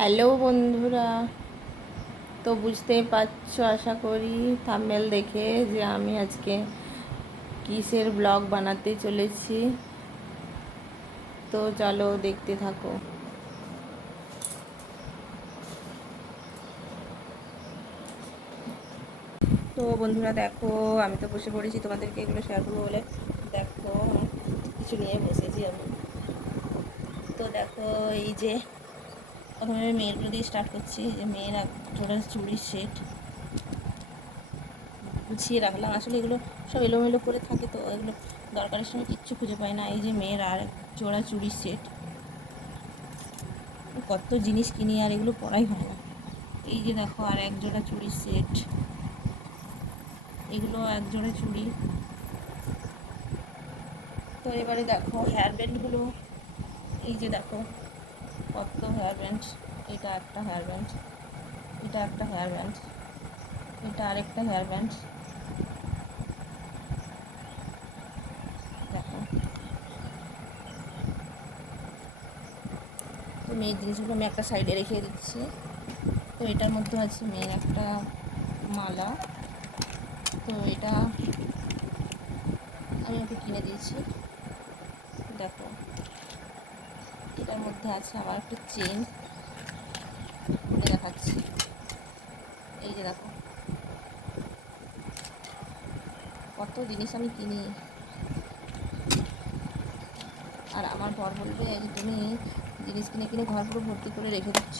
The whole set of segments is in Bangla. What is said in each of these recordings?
হ্যালো বন্ধুরা, তো বুঝতেই পারছো আশা করি থাম্বনেল দেখে যে আমি আজকে কিসের ব্লগ বানাতে চলেছি। তো চলো দেখতে থাকো। তো বন্ধুরা দেখো, আমি তো বসে পড়েছি তোমাদেরকে এগুলো শেয়ার করবো বলে। দেখো কিছু নিয়ে বসেছি আমি। তো দেখো এই যে প্রথমে আমি মেয়েরগুলো দিয়ে স্টার্ট করছি। যে মেয়ের এক জোড়া চুড়ির সেট গুছিয়ে রাখলাম। আসলে এগুলো সব এলোমেলো করে থাকে, তো এগুলো দরকারের সময় কিচ্ছু খুঁজে পাই না। এই যে মেয়ের আর এক জোড়া চুড়ির সেট, কত জিনিস কিনি আর এগুলো পরাই হয় না। এই যে দেখো আর এক জোড়া চুড়ির সেট, এগুলো এক জোড়া চুড়ি। তো এবারে দেখো হেয়ার ব্যান্ডগুলো, এই যে দেখো কত হেয়ার ব্যান্ড। এটা একটা হেয়ার ব্যান্ড, এটা একটা হেয়ার ব্যান্ড, এটা আরেকটা হেয়ার ব্যান্ড। দেখো তো মেয়ের জিনিসগুলো আমি একটা সাইডে রেখে দিচ্ছি। তো এটার মধ্যে আছে মেয়ের একটা মালা। তো এটা আমি ওকে কিনে দিয়েছি। দেখো এটার মধ্যে আছে আমার একটা চেন, দেখাচ্ছি। এই যে দেখো কত জিনিস আমি কিনি, আর আমার বর বলবে যে তুমি জিনিস কিনে কিনে ঘর পুরো ভর্তি করে রেখে দিচ্ছ,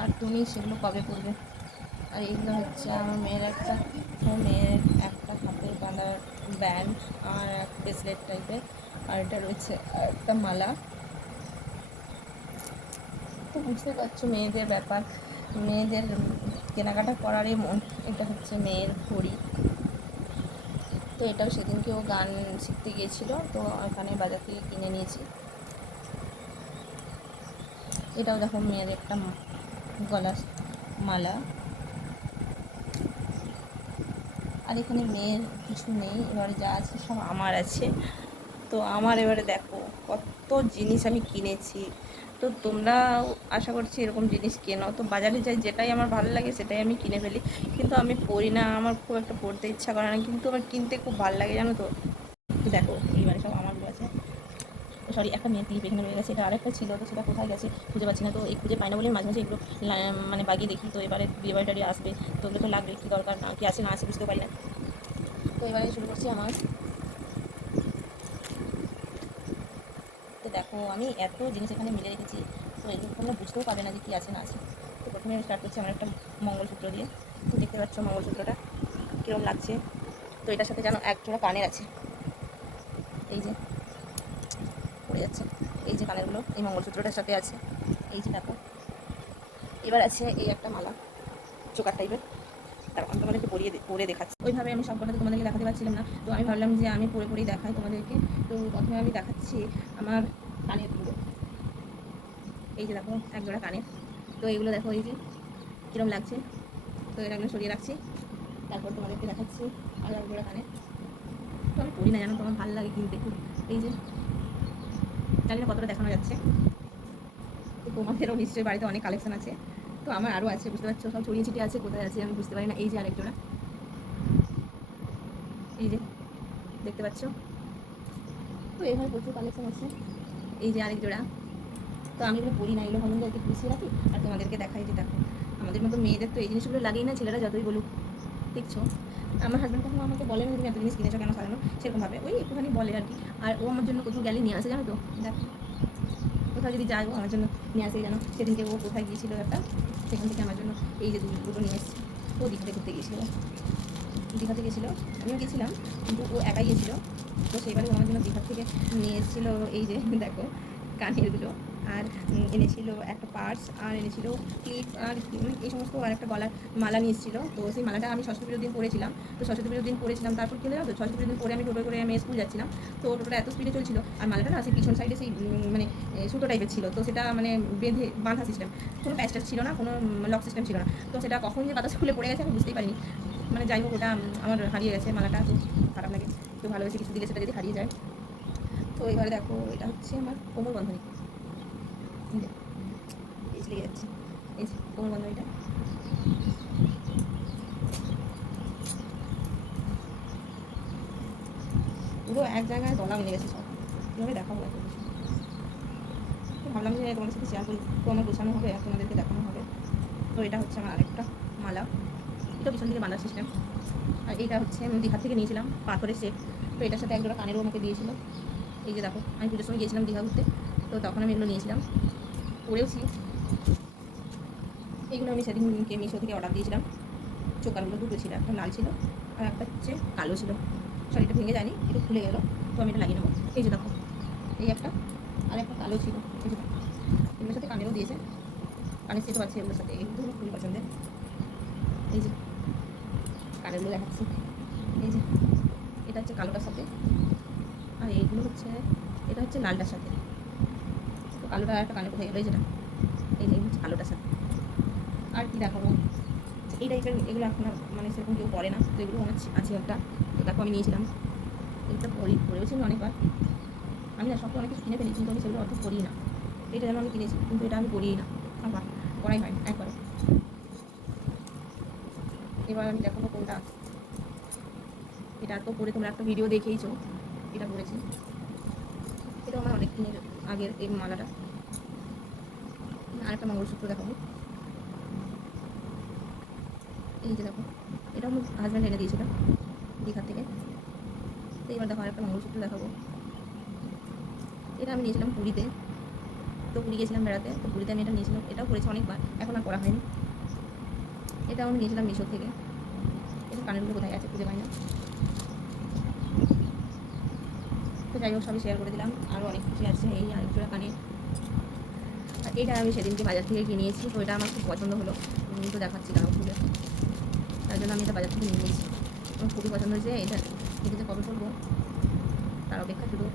আর তুমি সেগুলো কবে করবে। আর এইগুলো হচ্ছে আমার মেয়ের একটা মেয়ের একটা হাতের বাঁধার ব্যান্ড আর এক ব্রেসলেট টাইপের, আর এটা রয়েছে একটা মালা। তো বুঝতে পারছো মেয়েদের ব্যাপার, মেয়েদের কেনাকাটা করারই মন। এটা হচ্ছে মেয়ের ঘড়ি। তো এটাও সেদিনকে ও গান শিখতে গিয়েছিলো, তো এখানে বাজার থেকে কিনে নিয়েছি। এটাও দেখো মেয়ের একটা গলার মালা। আর এখানে মেয়ের কিছু নেই, এবারে যা আছে সব আমার আছে। তো আমার এবারে দেখো কত জিনিস আমি কিনেছি। তো তোমরাও আশা করছি এরকম জিনিস কেনো। তো বাজারে যাই, যেটাই আমার ভালো লাগে সেটাই আমি কিনে ফেলি, কিন্তু আমি পড়ি না, আমার খুব একটা পড়তে ইচ্ছা করে না, কিন্তু আমার কিনতে খুব ভালো লাগে জানো তো। তো দেখো এইবারে সব আমারগুলো আছে। সরি, একটা মেয়ের ক্লিপ এখানে রয়ে গেছে, এটা আরেকটা ছিল, তো সেটা কোথায় গেছে খুঁজে পাচ্ছি না। তো এই খুঁজে পাই না বলে মাঝে মাঝে এগুলো মানে বাগিয়ে দেখি। তো এবারে বিয়ে বাড়ি আসবে, তো ওগুলো তো লাগবে, কী দরকার না কি আছে না আছে বুঝতে পারি না। তো এবারে শুরু করছি আমার। তো দেখো আমি এত জিনিস এখানে মিলে রেখেছি, তো এগুলো তোমরা বুঝতেও পারবে না যে কী আছে না আছে। তো প্রথমে আমি স্টার্ট করছি আমার একটা মঙ্গলসূত্র দিয়ে। তো দেখতে পাচ্ছ মঙ্গলসূত্রটা কীরকম লাগছে। তো এটার সাথে যেন এক জোড়া কানের আছে, এই যে পড়ে যাচ্ছে, এই যে কানেরগুলো এই মঙ্গলসূত্রটার সাথে আছে। এই যে দেখো এবার আছে এই একটা মালা চোকার টাইপের। তারপর আমি তোমাদেরকে পরে দেখাচ্ছি। ওইভাবে আমি সব কথা তোমাদেরকে দেখাতে পারছিলাম না, তো আমি ভাবলাম যে আমি পরেই দেখাই তোমাদেরকে। তো প্রথমে আমি দেখাচ্ছি আমার কানের দুটো। এই যে দেখো এক জোড়া কানের। তো এইগুলো দেখো এই যে কীরকম লাগছে। তো এগুলো সরিয়ে রাখছি, তারপর তোমাদেরকে দেখাচ্ছি আর এক জোড়া কানের। তো আমি পড়ি না জানো, তো আমার ভালো লাগে কিনতে খুব। এই যে জানি না কতটা দেখানো যাচ্ছে। তো তোমাদেরও নিশ্চয়ই বাড়িতে অনেক কালেকশন আছে, তো আমার আরও আছে, বুঝতে পারছো সব ছড়িয়ে ছিটিয়ে আছে, কোথায় আছে আমি বুঝতে পারি না। এই যে আরেক জোড়া, এই যে দেখতে পাচ্ছ। তো এইভাবে প্রচুর কালেকশন আছে। এই যে আরেক জোড়া। তো আমি এগুলো পড়ি না, এগুলো ভাবলাম যে একটু গুছিয়ে রাখি আর তোমাদেরকে দেখাই। যে দেখো আমাদের মতো মেয়েদের তো এই জিনিসগুলো লাগেই না, ছেলেরা যতই বলুক। দেখছো আমার হাজব্যান্ড কখনো আমাকে বলে না তুমি এত জিনিস কিনেছো কেন সাজানো, সেরকমভাবে ওই একটুখানি বলে আর কি। আর ও আমার জন্য কোথাও গেলে নিয়ে আসে জানো তো। দেখো কোথাও যদি যাই ও আমার জন্য নিয়ে আসে জানো। সেদিনকে ও কোথায় গিয়েছিল একটা, সেখান থেকে আমার জন্য এই যে দুটো নিয়ে এসেছি। ও দীঘাতে ঘুরতে গিয়েছিলো, দীঘাতে গেছিলো, আমিও গেছিলাম, কিন্তু ও একাই গিয়েছিলো। তো সেইবারে ও আমার জন্য দীঘা থেকে নিয়ে এসেছিলো এই যে দেখো কানেরগুলো, আর এনেছিল একটা পার্স, আর এনেছিল ক্লিপ, আর এই সমস্ত, আর একটা গলার মালা নিয়ে এসেছিলো। তো সেই মালাটা আমি সরস্বতী পুজোর দিন পরেছিলাম। তো সরস্বতী পুজোর দিন পরেছিলাম, তারপর কি হলো তো সরস্বতী পুজোর দিন পরে আমি টোটো করে আমি স্কুল যাচ্ছিলাম। তো টোটোটা এত স্পিডে চলছিল, আর মালাটা না সেই পিছন সাইডে সেই মানে সুতো টাইপের ছিল। তো সেটা মানে বাঁধা সিস্টেম, কোনো প্যাচ ট্যাচ ছিল না, কোনো লক সিস্টেম ছিল না। তো সেটা কখন যে বাতাস খুলে পড়ে গেছে আমি বুঝতেই পারিনি। মানে যাই হোক ওটা আমার হারিয়ে গেছে মালাটা, তো খারাপ লাগে। তো ভালোবেসে কিছু দিলে সেটা যদি হারিয়ে যায়। তো এবারে দেখো এটা হচ্ছে আমার কোমর বন্ধনী, এই লেগে যাচ্ছে। কোমর বন্ধ এটা। পুরো এক জায়গায় দলা মিলে গেছে সব, কীভাবে দেখাবো এত কিছু। তো ভাবলাম যে তোমাদের সাথে শেয়ার করি, তো আমার গোছানো হবে আর তোমাদেরকে দেখানো হবে। তো এটা হচ্ছে আমার আরেকটা মালা, এটা পিছন থেকে বাঁধার সিস্টেম। আর এইটা হচ্ছে আমি দীঘা থেকে নিয়েছিলাম পাথরের সেট। তো এটার সাথে একজোড়া কানেরও আমাকে দিয়েছিল। এই যে দেখো, আমি পুজোর সময় গিয়েছিলাম দীঘা ঘুরতে, তো তখন আমি এগুলো নিয়েছিলাম, পরেওছি। এইগুলো আমি সেদিনকে মিশো থেকে অর্ডার দিয়েছিলাম। চোকারগুলো দুটো ছিল, একটা লাল ছিল আর একটা হচ্ছে কালো ছিল। শাড়িটা ভেঙে যায়নি, একটু খুলে গেল, তো আমি এটা লাগিয়ে নেবো। এই যে দেখো, এই একটা আর একটা কালো ছিল। এই যে এগুলোর সাথে কানেরও দিয়েছে, কানের সেটও আছে এগুলোর সাথে, এগুলো খুবই পছন্দের। এই যে কানেরগুলো দেখাচ্ছি, এই যে এটা হচ্ছে কালোটার সাথে, আর এইগুলো হচ্ছে, এটা হচ্ছে লালটার সাথে। তো কালোটা আর একটা কানে কোথায় গেলো, এই যেটা, এই যে হচ্ছে কালোটার সাথে। আর কি দেখাবো, এই টাইপের এগুলো এখন মানে সেরকম কেউ পরে না, তো এগুলো অনেক আছে একটা। তো দেখো আমি নিয়েছিলাম, এটা পরেওছি অনেকবার। আমি না সবটা অনেক কিছু কিনে ফেলি, কিন্তু আমি সেগুলো অর্ধেক করি না। এটা যেন আমি কিনেছি, কিন্তু এটা আমি করিই না, আমার করাই হয় একবারে। এবার আমি দেখাবো কোনটা। এটা তো পরে তোমরা একটা ভিডিও দেখেইছো, এটা পরেছি। এটা আমার অনেক দিনের আগের এই মালাটা। আরেকটা মঙ্গলসূত্র দেখাবো, এই যে দেখো, এটা আমার হাজব্যান্ড এনে দিয়েছিল দীঘার থেকে। তো এবার দেখো আরেকটা মঙ্গলসূত্র দেখাবো, এটা আমি নিয়েছিলাম পুরীতে। তো পুরী গেছিলাম বেড়াতে, তো পুরীতে আমি এটা নিয়েছিলাম, এটাও পরেছি অনেকবার, এখন আর করা হয়নি। এটাও আমি নিয়েছিলাম মিশো থেকে। এটা কানেরগুলো কোথায় আছে খুঁজে পাই না। তো যাই হোক, সবই শেয়ার করে দিলাম, আরও অনেক কিছু আছে। এই আরেক জোড়া কানের, আর এটা আমি সেদিনকে বাজার থেকে কিনেছি, তো এটা আমার খুব পছন্দ হলো। তো দেখাচ্ছি দাঁড়াও খুলে, তার জন্য আমি এটা বাজার থেকে নিয়ে নিয়েছি। আমার খুবই পছন্দ হয়েছে এটা। এটা যে কবে করবো তার অপেক্ষা শুধু।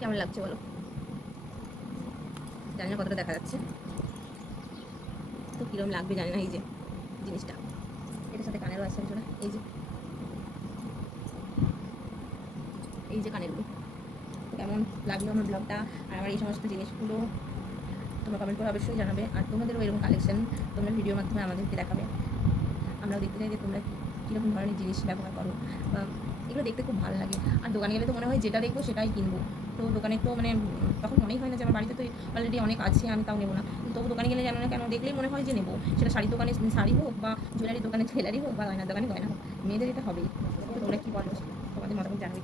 কেমন লাগছে বলো, জানি না কতটা দেখা যাচ্ছে, তো কীরকম লাগবে জানি না। এই যে জিনিসটা, এটার সাথে কানেরও আছে একজোড়া, এই যে, এই যে কানেরগুলো। কেমন লাগলো আমার ব্লগটা আর আমার এই সমস্ত জিনিসগুলো তোমরা কমেন্ট করে অবশ্যই জানাবে। আর তোমাদেরও এরকম কালেকশন তোমরা ভিডিওর মাধ্যমে আমাদেরকে দেখাবে, আমরাও দেখতে চাই যে তোমরা কীরকম ধরনের জিনিস ব্যবহার করো। এগুলো দেখতে খুব ভালো লাগে। আর দোকানে গেলে তো মনে হয় যেটা দেখবো সেটাই কিনবো। তো দোকানে তো মানে তখন মনেই হয় না যে আমার বাড়িতে তো অলরেডি অনেক আছে, আমি তাও নেবো না। তবু দোকানে গেলে জানো না কেন দেখলেই মনে হয় যে নেবো। সেটা শাড়ির দোকানে শাড়ি হোক, বা জুয়েলারি দোকানে জুয়েলারি হোক, বা গয়নার দোকানে গয়না হোক, মেয়েদের এটা হবেই। তো তোমরা কী বলো, তোমাদের মতামত জানাবে।